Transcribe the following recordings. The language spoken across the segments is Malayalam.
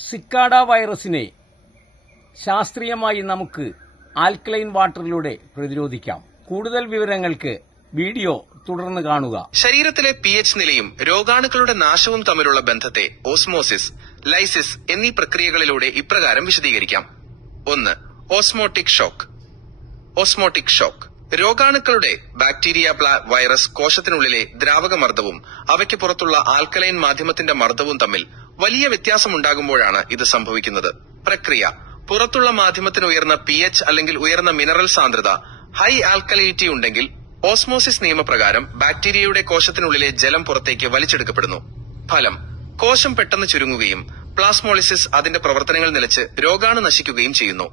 സിക്കാഡ വൈറസിനെ ശാസ്ത്രീയമായി നമുക്ക് ആൽക്കലൈൻ വാട്ടറിലൂടെ പ്രതിരോധിക്കാം. കൂടുതൽ വിവരങ്ങൾക്ക് വീഡിയോ തുടർന്ന് കാണുക. ശരീരത്തിലെ pH നിലയും രോഗാണുക്കളുടെ നാശവും തമ്മിലുള്ള ബന്ധത്തെ ഓസ്മോസിസ്, ലൈസിസ് എന്നീ പ്രക്രിയകളിലൂടെ ഇപ്രകാരം വിശദീകരിക്കാം. 1. Osmotic shock. ഓസ്മോട്ടിക് ഷോക്ക് രോഗാണുക്കളുടെ ബാക്ടീരിയ, വൈറസ് കോശത്തിനുള്ളിലെ ദ്രാവകമർദ്ദവും അവയ്ക്ക് പുറത്തുള്ള ആൽക്കലൈൻ മാധ്യമത്തിന്റെ മർദ്ദവും തമ്മിൽ വലിയ വ്യത്യാസമുണ്ടാകുമ്പോഴാണ് ഇത് സംഭവിക്കുന്നത്. പ്രക്രിയ: പുറത്തുള്ള മാധ്യമത്തിന് ഉയർന്ന pH അല്ലെങ്കിൽ ഉയർന്ന മിനറൽ സാന്ദ്രത, ഹൈ ആൽക്കലിനിറ്റി ഉണ്ടെങ്കിൽ ഓസ്മോസിസ് നിയമപ്രകാരം ബാക്ടീരിയയുടെ കോശത്തിനുള്ളിലെ ജലം പുറത്തേക്ക് വലിച്ചെടുക്കപ്പെടുന്നു. ഫലം: കോശം പെട്ടെന്ന് ചുരുങ്ങുകയും പ്ലാസ്മോളിസിസ് അതിന്റെ പ്രവർത്തനങ്ങൾ നിലച്ച് രോഗാണു നശിക്കുകയും ചെയ്യുന്നു.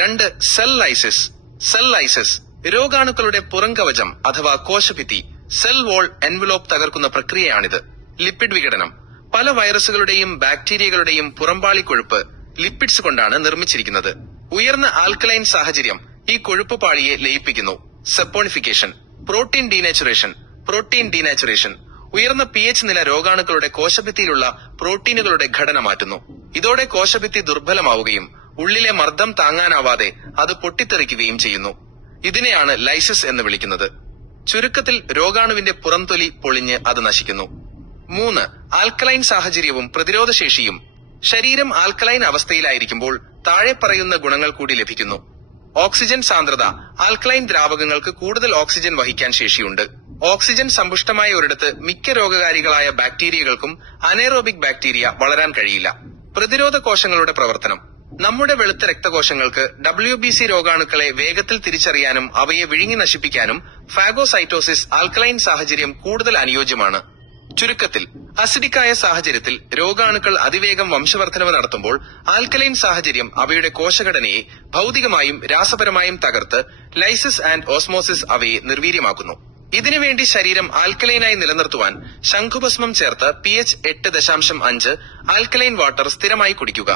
2. Cell lysis. സെൽ ലൈസിസ് രോഗാണുക്കളുടെ പുറംകവചം അഥവാ കോശഭിത്തി, സെൽ വോൾ എൻവലോപ്പ് തകർക്കുന്ന പ്രക്രിയയാണിത്. ലിപ്പിഡ് വിഘടനം പല വൈറസുകളുടെയും ബാക്ടീരിയകളുടെയും പുറംപാളി കൊഴുപ്പ് ലിപ്പിഡ്സ് കൊണ്ടാണ് നിർമ്മിച്ചിരിക്കുന്നത്. ഉയർന്ന ആൽക്കലൈൻ സാഹചര്യം ഈ കൊഴുപ്പ് പാളിയെ ലയിപ്പിക്കുന്നു. Saponification protein denaturation. Protein denaturation ഉയർന്ന pH നില രോഗാണുക്കളുടെ കോശഭിത്തിയിലുള്ള പ്രോട്ടീനുകളുടെ ഘടന മാറ്റുന്നു. ഇതോടെ കോശഭിത്തി ദുർബലമാവുകയും ഉള്ളിലെ മർദ്ദം താങ്ങാനാവാതെ അത് പൊട്ടിത്തെറിക്കുകയും ചെയ്യുന്നു. ഇതിനെയാണ് ലൈസിസ് എന്ന് വിളിക്കുന്നത്. ചുരുക്കത്തിൽ രോഗാണുവിന്റെ പുറംതൊലി പൊളിഞ്ഞ് അത് നശിക്കുന്നു. 3. ആൽക്കലൈൻ സാഹചര്യവും പ്രതിരോധശേഷിയും. ശരീരം ആൽക്കലൈൻ അവസ്ഥയിലായിരിക്കുമ്പോൾ താഴെ പറയുന്ന ഗുണങ്ങൾ കൂടി ലഭിക്കുന്നു. ഓക്സിജൻ സാന്ദ്രത. ആൽക്കലൈൻ ദ്രാവകങ്ങൾക്ക് കൂടുതൽ ഓക്സിജൻ വഹിക്കാൻ ശേഷിയുണ്ട്. ഓക്സിജൻ സമ്പുഷ്ടമായ ഒരിടത്ത് മിക്ക രോഗകാരികളായ ബാക്ടീരിയകൾക്കും അനേറോബിക് ബാക്ടീരിയ വളരാൻ കഴിയില്ല. പ്രതിരോധ കോശങ്ങളുടെ പ്രവർത്തനം. നമ്മുടെ വെളുത്ത രക്തകോശങ്ങൾക്ക് WBC രോഗാണുക്കളെ വേഗത്തിൽ തിരിച്ചറിയാനും അവയെ വിഴുങ്ങി നശിപ്പിക്കാനും ഫാഗോസൈറ്റോസിസ് ആൽക്കലൈൻ സാഹചര്യം കൂടുതൽ അനുയോജ്യമാണ്. ചുരുക്കത്തിൽ അസിഡിക്കായ സാഹചര്യത്തിൽ രോഗാണുക്കൾ അതിവേഗം വംശവർദ്ധനവ് നടത്തുമ്പോൾ ആൽക്കലൈൻ സാഹചര്യം അവയുടെ കോശഘടനയെ ഭൗതികമായും രാസപരമായും തകർത്ത് ലൈസിസ് ആൻഡ് ഓസ്മോസിസ് അവയെ നിർവീര്യമാക്കുന്നു. ഇതിനുവേണ്ടി ശരീരം ആൽക്കലൈനായി നിലനിർത്തുവാൻ ശംഖുഭസ്മം ചേർത്ത് pH 8.5 ആൽക്കലൈൻ വാട്ടർ സ്ഥിരമായി കുടിക്കുക.